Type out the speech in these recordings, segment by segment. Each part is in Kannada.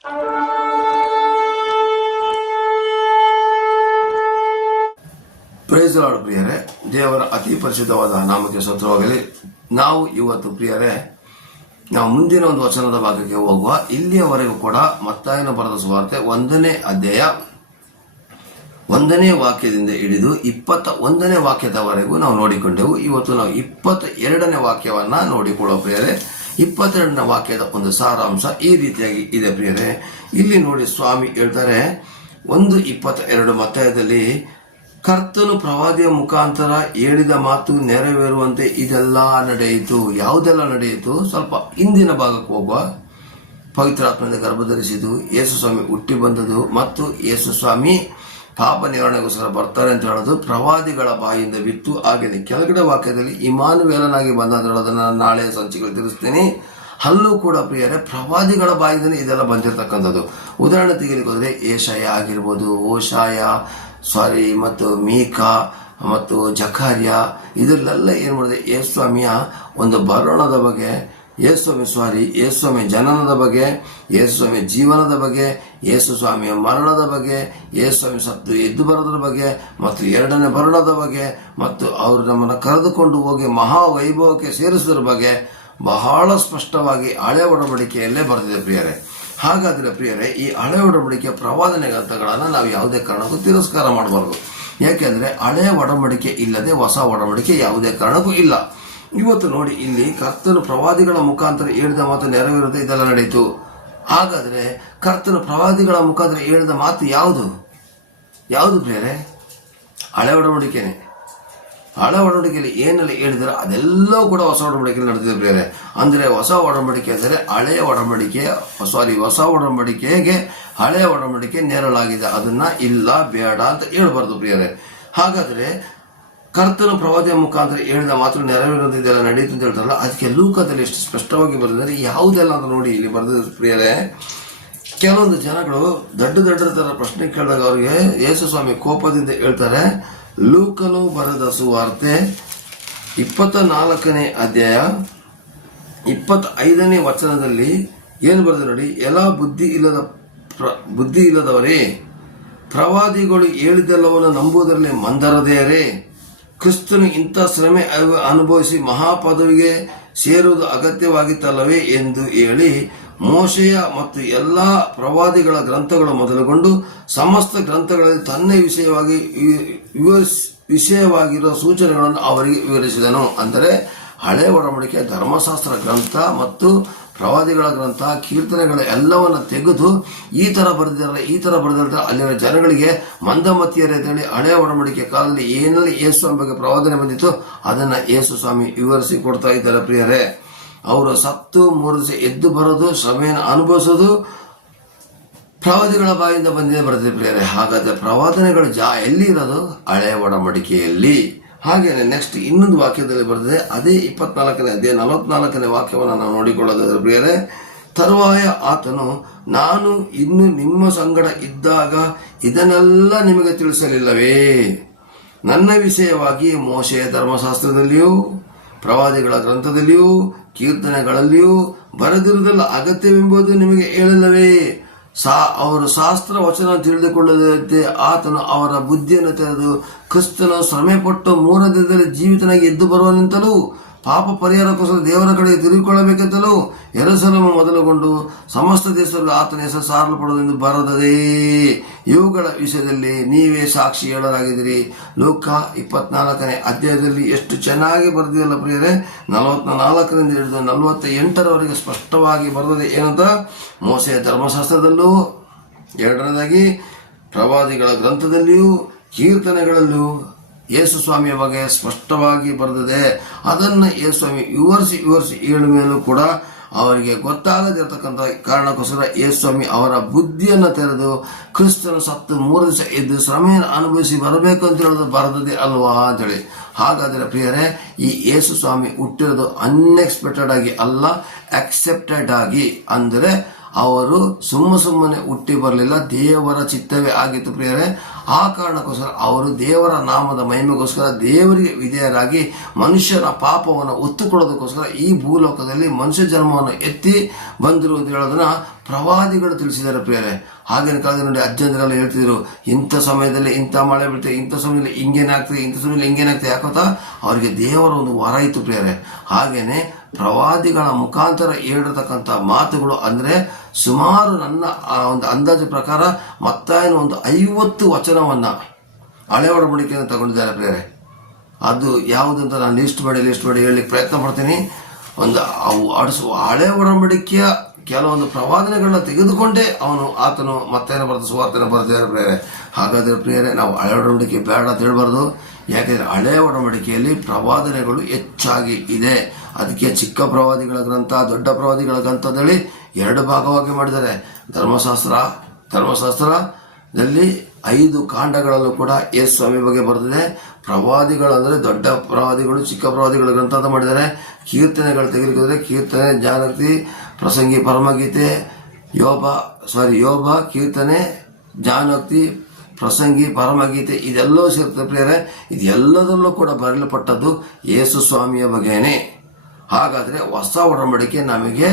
ಪ್ರೈಸ್ ಲಾರ್ಡ್ ಪ್ರಿಯರೇ. ದೇವರ ಅತಿ ಪರಿಶುದ್ಧವಾದ ನಾಮಕ್ಕೆ ಸತ್ರವಾಗಲಿ ನಾವು ಇವತ್ತು, ಪ್ರಿಯರೇ, ನಾವು ಮುಂದಿನ ಒಂದು ವಚನದ ಭಾಗಕ್ಕೆ ಹೋಗುವ. ಇಲ್ಲಿಯವರೆಗೂ ಕೂಡ ಮತ್ತಾಯನ ಬರೆದ ಸುವಾರ್ತೆ ಒಂದನೇ ಅಧ್ಯಾಯ ಒಂದನೇ ವಾಕ್ಯದಿಂದ ಹಿಡಿದು ಇಪ್ಪತ್ತ ಒಂದನೇ ವಾಕ್ಯದವರೆಗೂ ನಾವು ನೋಡಿಕೊಂಡೆವು. ಇವತ್ತು ನಾವು ಇಪ್ಪತ್ತ ಎರಡನೇ ವಾಕ್ಯವನ್ನ ನೋಡಿಕೊಳ್ಳೋ ಪ್ರಿಯರೇ. ಇಪ್ಪತ್ತೆರಡನೇ ವಾಕ್ಯದ ಒಂದು ಸಾರಾಂಶ ಈ ರೀತಿಯಾಗಿ ಇದೆ ಪ್ರಿಯರೇ. ಇಲ್ಲಿ ನೋಡಿ ಸ್ವಾಮಿ ಹೇಳ್ತಾರೆ, ಒಂದು ಇಪ್ಪತ್ತ ಎರಡು ಮತದಲ್ಲಿ ಕರ್ತನು ಪ್ರವಾದಿಯ ಮುಖಾಂತರ ಹೇಳಿದ ಮಾತು ನೆರವೇರುವಂತೆ ಇದೆಲ್ಲ ನಡೆಯಿತು. ಯಾವುದೆಲ್ಲ ನಡೆಯಿತು? ಸ್ವಲ್ಪ ಹಿಂದಿನ ಭಾಗಕ್ಕೆ ಹೋಗುವ. ಪವಿತ್ರಾತ್ಮದ ಗರ್ಭಧರಿಸಿದ್ದು ಯೇಸು ಸ್ವಾಮಿ ಹುಟ್ಟಿ ಬಂದದ್ದು ಮತ್ತು ಯೇಸು ಸ್ವಾಮಿ ಪಾಪ ನಿವಾರಣೆಗೋಸ್ಕರ ಬರ್ತಾರೆ ಅಂತ ಹೇಳೋದು ಪ್ರವಾದಿಗಳ ಬಾಯಿಂದ ಬಿತ್ತು ಆಗಿದೆ ಕೆಳಗಡೆ ವಾಕ್ಯದಲ್ಲಿ ಇಮಾನುವೇಲನಾಗಿ ಬಂದ ಅಂತ ಹೇಳೋದನ್ನ ನಾಳೆ ಸಂಚಿಕೆಯಲ್ಲಿ ತಿಳಿಸ್ತೇನೆ. ಅಲ್ಲೂ ಕೂಡ ಪ್ರಿಯರೇ, ಪ್ರವಾದಿಗಳ ಬಾಯಿಂದಲೇ ಇದೆಲ್ಲ ಬಂದಿರತಕ್ಕಂಥದ್ದು. ಉದಾಹರಣೆ ತೆಗೆಲಿಕ್ಕೆ ಹೋದ್ರೆ ಏಷಾಯ ಆಗಿರ್ಬೋದು ಓಶಾಯ ಸಾರಿ, ಮತ್ತು ಮೀಕಾ, ಮತ್ತು ಜಕಾರ್ಯ ಇದರಲ್ಲೆಲ್ಲ ಏನು ಮಾಡಿದೆ ಯೇಸ್ವಾಮಿಯ ಒಂದು ಬರೋಣದ ಬಗ್ಗೆ ಯೇಸ್ವಾಮಿ ಸ್ವಾರಿ, ಯೇಸುಸ್ವಾಮಿ ಜನನದ ಬಗ್ಗೆ, ಯೇಸುಸ್ವಾಮಿ ಜೀವನದ ಬಗ್ಗೆ ಯೇಸು ಸ್ವಾಮಿಯ ಮರಣದ ಬಗ್ಗೆ, ಯೇಸುಸ್ವಾಮಿ ಸತ್ತು ಎದ್ದು ಬರೋದ್ರ ಬಗ್ಗೆ, ಮತ್ತು ಎರಡನೇ ಮರಣದ ಬಗ್ಗೆ, ಮತ್ತು ಅವರು ನಮ್ಮನ್ನು ಕರೆದುಕೊಂಡು ಹೋಗಿ ಮಹಾ ವೈಭವಕ್ಕೆ ಸೇರಿಸಿದ್ರ ಬಗ್ಗೆ ಬಹಳ ಸ್ಪಷ್ಟವಾಗಿ ಹಳೆ ಒಡಂಬಡಿಕೆಯಲ್ಲೇ ಬರೆದಿದೆ ಪ್ರಿಯರೇ. ಹಾಗಾದರೆ ಪ್ರಿಯರೇ, ಈ ಹಳೆ ಒಡಂಬಡಿಕೆಯ ಪ್ರವಾದನೆ ಗ್ರಂಥಗಳನ್ನು ನಾವು ಯಾವುದೇ ಕಾರಣಕ್ಕೂ ತಿರಸ್ಕಾರ ಮಾಡಬಾರ್ದು. ಯಾಕೆಂದ್ರೆ ಹಳೆ ಒಡಂಬಡಿಕೆ ಇಲ್ಲದೆ ಹೊಸ ಒಡಂಬಡಿಕೆ ಯಾವುದೇ ಕಾರಣಕ್ಕೂ ಇಲ್ಲ. ಇವತ್ತು ನೋಡಿ, ಇಲ್ಲಿ ಕರ್ತನು ಪ್ರವಾದಿಗಳ ಮುಖಾಂತರ ಹೇಳಿದ ಮಾತು ನೆರವೇರುತ್ತೆ ಇದೆಲ್ಲ ನಡೆಯಿತು. ಹಾಗಾದ್ರೆ ಕರ್ತನು ಪ್ರವಾದಿಗಳ ಮುಖಾಂತರ ಹೇಳಿದ ಮಾತು ಯಾವುದು? ಯಾವುದು ಬೇರೆ ಹಳೆ ಒಡಂಬಡಿಕೆನೆ. ಹಳೆ ಒಡಂಬಡಿಕೆಯಲ್ಲಿ ಏನೆಲ್ಲ ಹೇಳಿದ್ರೆ ಅದೆಲ್ಲವೂ ಕೂಡ ಹೊಸ ಒಡಂಬಡಿಕೆ ನಡೆದಿದೆ ಬೇರೆ ಅಂದರೆ ಹೊಸ ಒಡಂಬಡಿಕೆ ಅಂದರೆ ಹಳೆಯ ಒಡಂಬಡಿಕೆ ಸಾರಿ, ಹೊಸ ಒಡಂಬಡಿಕೆಗೆ ಹಳೆಯ ಒಡಂಬಡಿಕೆ ನೇರಲಾಗಿದೆ ಅದನ್ನ ಇಲ್ಲ, ಬೇಡ ಅಂತ ಹೇಳ್ಬಾರ್ದು ಪ್ರಿಯರೇ. ಹಾಗಾದ್ರೆ ಕರ್ತನ ಪ್ರವಾದಿಯ ಮುಖಾಂತರ ಹೇಳಿದ ಮಾತ್ರ ನೆರವೇರುವಂತಿದೆಲ್ಲ ನಡೆಯಿತು ಅಂತ ಹೇಳ್ತಾರಲ್ಲ, ಅದಕ್ಕೆ ಲೂಕದಲ್ಲಿ ಎಷ್ಟು ಸ್ಪಷ್ಟವಾಗಿ ಬರೆದಿದ್ದಾರೆ ಯಾವುದೆಲ್ಲ ಅಂತ ನೋಡಿ ಇಲ್ಲಿ ಬರೆದ ಪ್ರಿಯರೇ. ಕೆಲವೊಂದು ಜನಗಳು ದೊಡ್ಡ ದೊಡ್ಡ ತರ ಪ್ರಶ್ನೆ ಕೇಳಿದಾಗ ಅವರಿಗೆ ಯೇಸು ಸ್ವಾಮಿ ಕೋಪದಿಂದ ಹೇಳ್ತಾರೆ, ಲೂಕನು ಬರೆದ ಸುವಾರ್ತೆ ಇಪ್ಪತ್ತ ನಾಲ್ಕನೇ ಅಧ್ಯಾಯ ಇಪ್ಪತ್ತ ಐದನೇ ವಚನದಲ್ಲಿ ಏನು ಬರೆದ ನೋಡಿ, ಎಲ್ಲ ಬುದ್ಧಿ ಇಲ್ಲದ ಬುದ್ಧಿ ಇಲ್ಲದವರೇ, ಪ್ರವಾದಿಗಳು ಹೇಳಿದೆಲ್ಲವನ್ನು ನಂಬುವುದರಲ್ಲಿ ಮಂದರದೆಯರೇ ಕ್ರಿಸ್ತನು ಇಂಥ ಶ್ರಮೆ ಅನುಭವಿಸಿ ಮಹಾಪದವಿಗೆ ಸೇರುವುದು ಅಗತ್ಯವಾಗಿತ್ತಲ್ಲವೇ ಎಂದು ಹೇಳಿ ಮೋಶೆಯ ಮತ್ತು ಎಲ್ಲ ಪ್ರವಾದಿಗಳ ಗ್ರಂಥಗಳು ಮೊದಲುಗೊಂಡು ಸಮಸ್ತ ಗ್ರಂಥಗಳಲ್ಲಿ ತನ್ನ ವಿಷಯವಾಗಿ ವಿಷಯವಾಗಿರುವ ಸೂಚನೆಗಳನ್ನು ಅವರಿಗೆ ವಿವರಿಸಿದನು. ಅಂದರೆ ಹಳೆ ಒಡಂಬಡಿಕೆ, ಧರ್ಮಶಾಸ್ತ್ರ ಗ್ರಂಥ ಮತ್ತು ಪ್ರವಾದಿಗಳ ಗ್ರಂಥ ಕೀರ್ತನೆಗಳ ಎಲ್ಲವನ್ನ ತೆಗೆದು ಈ ತರ ಬರೆದಿರಲ್ಲ ಈ ತರ ಬರೆದಿರ್ತಾರೆ ಅಲ್ಲಿನ ಜನಗಳಿಗೆ ಮಂದಮತಿಯರೇ ಅಂತೇಳಿ ಹಳೆ ಒಡಂಬಡಿಕೆ ಕಾಲದಲ್ಲಿ ಏನಲ್ಲಿ ಯೇಸು ಬಗ್ಗೆ ಪ್ರವಾದನೆ ಬಂದಿತ್ತು, ಅದನ್ನ ಯೇಸು ಸ್ವಾಮಿ ವಿವರಿಸಿ ಕೊಡ್ತಾ ಇದ್ದಾರೆ ಪ್ರಿಯರೇ. ಅವರು ಸತ್ತು ಮೂರು ಎದ್ದು ಬರೋದು, ಶ್ರಮೆಯನ್ನು ಅನುಭವಿಸೋದು ಪ್ರವಾದಿಗಳ ಬಾಯಿಂದ ಬಂದಿದೆ ಬರೆದಿದೆ ಪ್ರಿಯರೇ. ಹಾಗಾದ್ರೆ ಪ್ರವಾದನೆಗಳು ಜಾ ಎಲ್ಲಿ ಇರೋದು? ಹಳೆ ಒಡಂಬಡಿಕೆಯಲ್ಲಿ. ಹಾಗೇನೆ ನೆಕ್ಸ್ಟ್ ಇನ್ನೊಂದು ವಾಕ್ಯದಲ್ಲಿ ಬರೆದಿದೆ, ಅದೇ ಇಪ್ಪತ್ನಾಲ್ಕನೇ ಅದೇ ನಲವತ್ನಾಲ್ಕನೇ ವಾಕ್ಯವನ್ನು ನಾವು ನೋಡಿಕೊಳ್ಳೋದಾದ್ರೆ ಪ್ರಿಯರೇ, ತರುವಾಯ ಆತನು, ನಾನು ಇನ್ನು ನಿಮ್ಮ ಸಂಗಡ ಇದ್ದಾಗ ಇದನ್ನೆಲ್ಲ ನಿಮಗೆ ತಿಳಿಸಲಿಲ್ಲವೇ? ನನ್ನ ವಿಷಯವಾಗಿ ಮೋಶೆಯ ಧರ್ಮಶಾಸ್ತ್ರದಲ್ಲಿಯೂ, ಪ್ರವಾದಿಗಳ ಗ್ರಂಥದಲ್ಲಿಯೂ, ಕೀರ್ತನೆಗಳಲ್ಲಿಯೂ ಬರೆದಿರುವುದಲ್ಲ ಅಗತ್ಯವೆಂಬುದು ನಿಮಗೆ ಹೇಳಿಲ್ಲವೇ ಸಾ ಅವರು ಶಾಸ್ತ್ರ ವಚನ ತಿಳಿದುಕೊಳ್ಳದಂತೆ ಆತನು ಅವರ ಬುದ್ಧಿಯನ್ನು ತೆರೆದು ಕ್ರಿಸ್ತನು ಶ್ರಮೆಪಟ್ಟು ಮೂರ ದಿನದಲ್ಲಿ ಜೀವಿತನಾಗಿ ಎದ್ದು ಬರುವನೆಂತಲೂ ಪಾಪ ಪರಿಹಾರಕ್ಕೋಸ್ಕರ ದೇವರ ಕಡೆಗೆ ತಿರುಗಿಕೊಳ್ಳಬೇಕೆಂತಲೂ ಎರಸಲಮ ಮೊದಲುಗೊಂಡು ಸಮಸ್ತ ದೇಶದಲ್ಲೂ ಆತನ ಹೆಸರು ಸಾರಲ್ಪಡುವುದೆಂದು ಬರದದೇ. ಇವುಗಳ ವಿಷಯದಲ್ಲಿ ನೀವೇ ಸಾಕ್ಷಿ ಹೇಳಲಾಗಿದ್ದೀರಿ. ಲೋಕ ಇಪ್ಪತ್ನಾಲ್ಕನೇ ಅಧ್ಯಾಯದಲ್ಲಿ ಎಷ್ಟು ಚೆನ್ನಾಗಿ ಬರೆದಿಲ್ಲ ಪ್ರಿಯರೇ? ನಲವತ್ತ ನಾಲ್ಕರಿಂದ ಹಿಡಿದು ನಲವತ್ತ ಎಂಟರವರೆಗೆ ಸ್ಪಷ್ಟವಾಗಿ ಬರೆದಿದೆ ಏನಂತ? ಮೋಸೆಯ ಧರ್ಮಶಾಸ್ತ್ರದಲ್ಲೂ, ಎರಡನೇದಾಗಿ ಪ್ರವಾದಿಗಳ ಗ್ರಂಥದಲ್ಲಿಯೂ, ಕೀರ್ತನೆಗಳಲ್ಲೂ ಯೇಸು ಸ್ವಾಮಿಯ ಬಗ್ಗೆ ಸ್ಪಷ್ಟವಾಗಿ ಬರೆದಿದೆ. ಅದನ್ನು ಯೇಸು ಸ್ವಾಮಿ ವಿವರಿಸಿ ವಿವರಿಸಿ ಹೇಳ ಮೇಲೂ ಕೂಡ ಅವರಿಗೆ ಗೊತ್ತಾಗದಿರತಕ್ಕಂಥ ಕಾರಣಕ್ಕೋಸ್ಕರ ಯೇಸು ಸ್ವಾಮಿ ಅವರ ಬುದ್ಧಿಯನ್ನು ತೆರೆದು ಕ್ರಿಸ್ತನು ಸತ್ತು ಮೂರು ದಿವಸ ಎದ್ದು ಶ್ರಮೆಯನ್ನು ಅನುಭವಿಸಿ ಬರಬೇಕು ಅಂತ ಹೇಳೋದು ಬರದದೆ ಅಲ್ವಾ ಅಂತೇಳಿ ಹಾಗಾದರೆ ಪ್ರಿಯರೇ, ಈ ಯೇಸು ಸ್ವಾಮಿ ಹುಟ್ಟಿರೋದು ಅನ್ಎಕ್ಸ್ಪೆಕ್ಟೆಡ್ ಆಗಿ ಅಲ್ಲ ಅಕ್ಸೆಪ್ಟೆಡ್ ಆಗಿ. ಅಂದರೆ ಅವರು ಸುಮ್ಮ ಸುಮ್ಮನೆ ಹುಟ್ಟಿ ಬರಲಿಲ್ಲ. ದೇವರ ಚಿತ್ತವೇ ಆಗಿತ್ತು ಪ್ರಿಯರೇ. ಆ ಕಾರಣಕ್ಕೋಸ್ಕರ ಅವರು ದೇವರ ನಾಮದ ಮಹಿಮೆಗೋಸ್ಕರ ದೇವರಿಗೆ ವಿಧೇಯರಾಗಿ ಮನುಷ್ಯನ ಪಾಪವನ್ನು ಒತ್ತುಕೊಳ್ಳೋದಕ್ಕೋಸ್ಕರ ಈ ಭೂಲೋಕದಲ್ಲಿ ಮನುಷ್ಯ ಜನ್ಮವನ್ನು ಎತ್ತಿ ಬಂದರು ಅಂತ ಹೇಳೋದನ್ನ ಪ್ರವಾದಿಗಳು ತಿಳಿಸಿದ್ದಾರೆ ಪ್ರಿಯರೇ. ಆಗಿನ ಕಾಲದಲ್ಲಿ ನೋಡಿ ಅಜ್ಜಂದ್ರೆಲ್ಲ ಹೇಳ್ತಿದ್ರು, ಇಂಥ ಸಮಯದಲ್ಲಿ ಇಂಥ ಮಳೆ ಬೀಳ್ತದೆ ಇಂಥ ಸಮಯದಲ್ಲಿ ಹಿಂಗೇನಾಗ್ತದೆ ಇಂಥ ಸಮಯದಲ್ಲಿ ಹಿಂಗೇನಾಗ್ತದೆ ಯಾಕೋತಾ ಅವರಿಗೆ ದೇವರ ಒಂದು ವರ ಇತ್ತು ಪ್ರಿಯರೇ. ಹಾಗೇನೆ ಪ್ರವಾದಿಗಳ ಮುಖಾಂತರ ಹೇಳಿರತಕ್ಕಂಥ ಮಾತುಗಳು ಅಂದ್ರೆ ಸುಮಾರು ನನ್ನ ಒಂದು ಅಂದಾಜು ಪ್ರಕಾರ ಮತ್ತಾಯನ ಒಂದು ಐವತ್ತು ವಚನವನ್ನ ಹಳೆ ಒಡಂಬಡಿಕೆಯನ್ನು ತಗೊಂಡಿದ್ದಾರೆ ಬೇರೆ ಅದು ಯಾವುದಂತ ನಾನು ಲಿಸ್ಟ್ ಮಾಡಿ ಲಿಸ್ಟ್ ಮಾಡಿ ಹೇಳಲಿಕ್ಕೆ ಪ್ರಯತ್ನ ಪಡ್ತೀನಿ. ಒಂದು ಅವು ಆಡಿಸುವ ಹಳೆ ಒಡಂಬಡಿಕೆಯ ಕೆಲವೊಂದು ಪ್ರವಾದನೆಗಳನ್ನ ತೆಗೆದುಕೊಂಡೇ ಅವನು ಆತನು ಮತ್ತೇನು ಬರೆದ ಸುವಾರ್ತೆನ ಬರೆದಿದ್ದಾರೆ ಬೇರೆ ಹಾಗಾದ್ರೆ ಪ್ರಿಯರೇ, ನಾವು ಹಳೆ ಒಡಂಬಡಿಕೆ ಬೇಡ ಅಂತ ಹೇಳ್ಬಾರ್ದು. ಯಾಕೆಂದ್ರೆ ಹಳೆ ಒಡಂಬಡಿಕೆಯಲ್ಲಿ ಪ್ರವಾದನೆಗಳು ಹೆಚ್ಚಾಗಿ ಇದೆ. ಅದಕ್ಕೆ ಚಿಕ್ಕ ಪ್ರವಾದಿಗಳ ಗ್ರಂಥ, ದೊಡ್ಡ ಪ್ರವಾದಿಗಳ ಗ್ರಂಥ ಅಂತೇಳಿ ಎರಡು ಭಾಗವಾಗಿ ಮಾಡಿದ್ದಾರೆ. ಧರ್ಮಶಾಸ್ತ್ರ, ಧರ್ಮಶಾಸ್ತ್ರದಲ್ಲಿ ಐದು ಕಾಂಡಗಳಲ್ಲೂ ಕೂಡ ಯೇಸು ಸ್ವಾಮಿ ಬಗ್ಗೆ ಬರ್ತದೆ ಪ್ರವಾದಿಗಳು ಅಂದರೆ ದೊಡ್ಡ ಪ್ರವಾದಿಗಳು, ಚಿಕ್ಕ ಪ್ರವಾದಿಗಳು ಗ್ರಂಥ ಅಂತ ಮಾಡಿದ್ದಾರೆ. ಕೀರ್ತನೆಗಳು ತೆಗೆದುಕೊಂಡ್ರೆ ಕೀರ್ತನೆ, ಜಾಗೃತಿ, ಪ್ರಸಂಗಿ, ಪರಮಗೀತೆ, ಯೋಬ ಸಾರಿ ಯೋಬ, ಕೀರ್ತನೆ ಜಾನಕ್ತಿ ಪ್ರಸಂಗಿ, ಪರಮಗೀತೆ ಇದೆಲ್ಲವೂ ಸೇರ್ತದೆ ಪ್ರಿಯರೇ. ಇದೆಲ್ಲದರಲ್ಲೂ ಕೂಡ ಬರಲ್ಪಟ್ಟದ್ದು ಯೇಸು ಸ್ವಾಮಿಯ ಬಗೆಯೇ ಹಾಗಾದರೆ ಹೊಸ ಒಡಂಬಡಿಕೆ ನಮಗೆ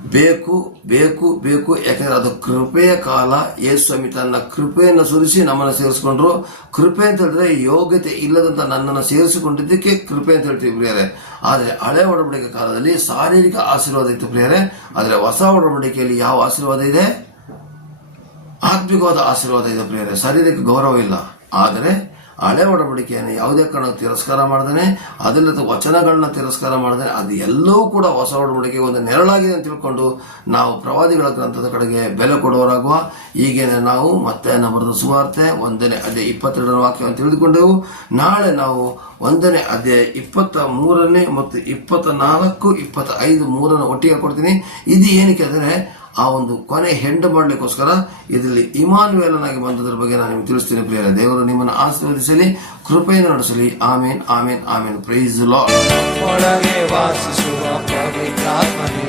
ಬೇಕು ಬೇಕು ಬೇಕು, ಯಾಕಂದ್ರೆ ಅದು ಕೃಪೆಯ ಕಾಲ, ಯೇಸು ಸ್ವಾಮಿ ತನ್ನ ಕೃಪೆಯನ್ನು ಸುರಿಸಿ ನಮ್ಮನ್ನು ಸೇರಿಸ್ಕೊಂಡ್ರು. ಕೃಪೆ ಅಂತ ಹೇಳಿದ್ರೆ ಯೋಗ್ಯತೆ ಇಲ್ಲದಂತ ನನ್ನನ್ನು ಸೇರಿಸಿಕೊಂಡಿದ್ದಕ್ಕೆ ಕೃಪೆ ಅಂತ ಹೇಳ್ತೀವಿ ಪ್ರಿಯರೇ. ಆದರೆ ಹಳೆ ಒಡಂಬಡಿಕೆ ಕಾಲದಲ್ಲಿ ಶಾರೀರಿಕ ಆಶೀರ್ವಾದ ಇತ್ತು ಪ್ರಿಯರೇ. ಆದರೆ ಹೊಸ ಒಡಂಬಡಿಕೆಯಲ್ಲಿ ಯಾವ ಆಶೀರ್ವಾದ ಇದೆ? ಆತ್ಮಿಕವಾದ ಆಶೀರ್ವಾದ ಇದೆ ಪ್ರಿಯರೇ. ಶಾರೀರಿಕ ಗೌರವ ಇಲ್ಲ. ಆದರೆ ಹಳೆ ಒಡಂಬಡಿಕೆಯನ್ನು ಯಾವುದೇ ಕಾರಣಕ್ಕೆ ತಿರಸ್ಕಾರ ಮಾಡ್ದೇನೆ, ಅದಲ್ಲದ ವಚನಗಳನ್ನ ತಿರಸ್ಕಾರ ಮಾಡಿದಾನೆ, ಅದು ಎಲ್ಲವೂ ಕೂಡ ಹೊಸ ಒಡಂಬಡಿಕೆ ಒಂದು ನೆರಳಾಗಿದೆ ಅಂತ ತಿಳ್ಕೊಂಡು ನಾವು ಪ್ರವಾದಿಗಳ ಗ್ರಂಥದ ಕಡೆಗೆ ಬೆಲೆ ಕೊಡುವರಾಗುವ ಈಗೇನೆ ನಾವು ಮತ್ತೆ ನಮ್ಮದು ಸುವಾರ್ತೆ ಒಂದನೇ ಅದೇ ಇಪ್ಪತ್ತೆರಡರ ವಾಕ್ಯವನ್ನು ತಿಳಿದುಕೊಂಡೆವು ನಾಳೆ ನಾವು ಒಂದನೇ ಅದೇ ಇಪ್ಪತ್ತ ಮೂರನೇ ಮತ್ತು ಇಪ್ಪತ್ತ ನಾಲ್ಕು, ಇಪ್ಪತ್ತ ಐದು, ಮೂರನ್ನು ಒಟ್ಟಿಗೆ ಕೊಡ್ತೀನಿ. ಇದು ಏನಕ್ಕೆ ಅಂದರೆ ಆ ಒಂದು ಕೊನೆ ಹೆಂಡು ಮಾಡಲಿಕ್ಕೋಸ್ಕರ ಇದರಲ್ಲಿ ಇಮಾನುವೇಲನಾಗಿ ಬಂದದ್ರ ಬಗ್ಗೆ ನಾನು ನಿಮ್ಗೆ ತಿಳಿಸ್ತೀನಿ ಪ್ರಿಯರ. ದೇವರು ನಿಮ್ಮನ್ನು ಆಶೀರ್ವದಿಸಲಿ ಕೃಪೆಯನ್ನು ನಡೆಸಲಿ. ಆಮೇನ್ ಆಮೇನ್ ಆಮೇನ್. ಪ್ರೈಸ್ ಲಾ ಒಳಗೆ ವಾಸಿಸುವ ಪವಿತ್ರಾತ್ಮನೇ,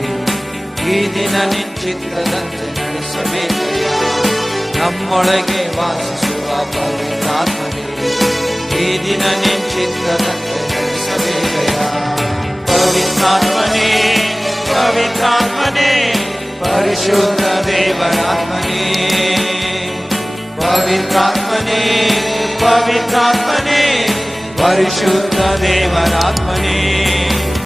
ಈ ದಿನ ನಿಶ್ಚಿತ್ತದಂತೆ ನಡೆಸಬೇಕಯ್ಯ ನಮ್ಮೊಳಗೆ ವಾಸಿಸುವ ಪವಿತ್ರಾತ್ಮನೇ, ಈ ದಿನ ನಿಶ್ಚಿತ್ತದಂತೆ ನಡೆಸಬೇಕಯ್ಯ ಪವಿತ್ರಾತ್ಮನೇ ಪವಿತ್ರಾತ್ಮನೇ. परिशुद्धदेवरात्मने पवित्रात्मने पवित्रात्मने परिशुद्ध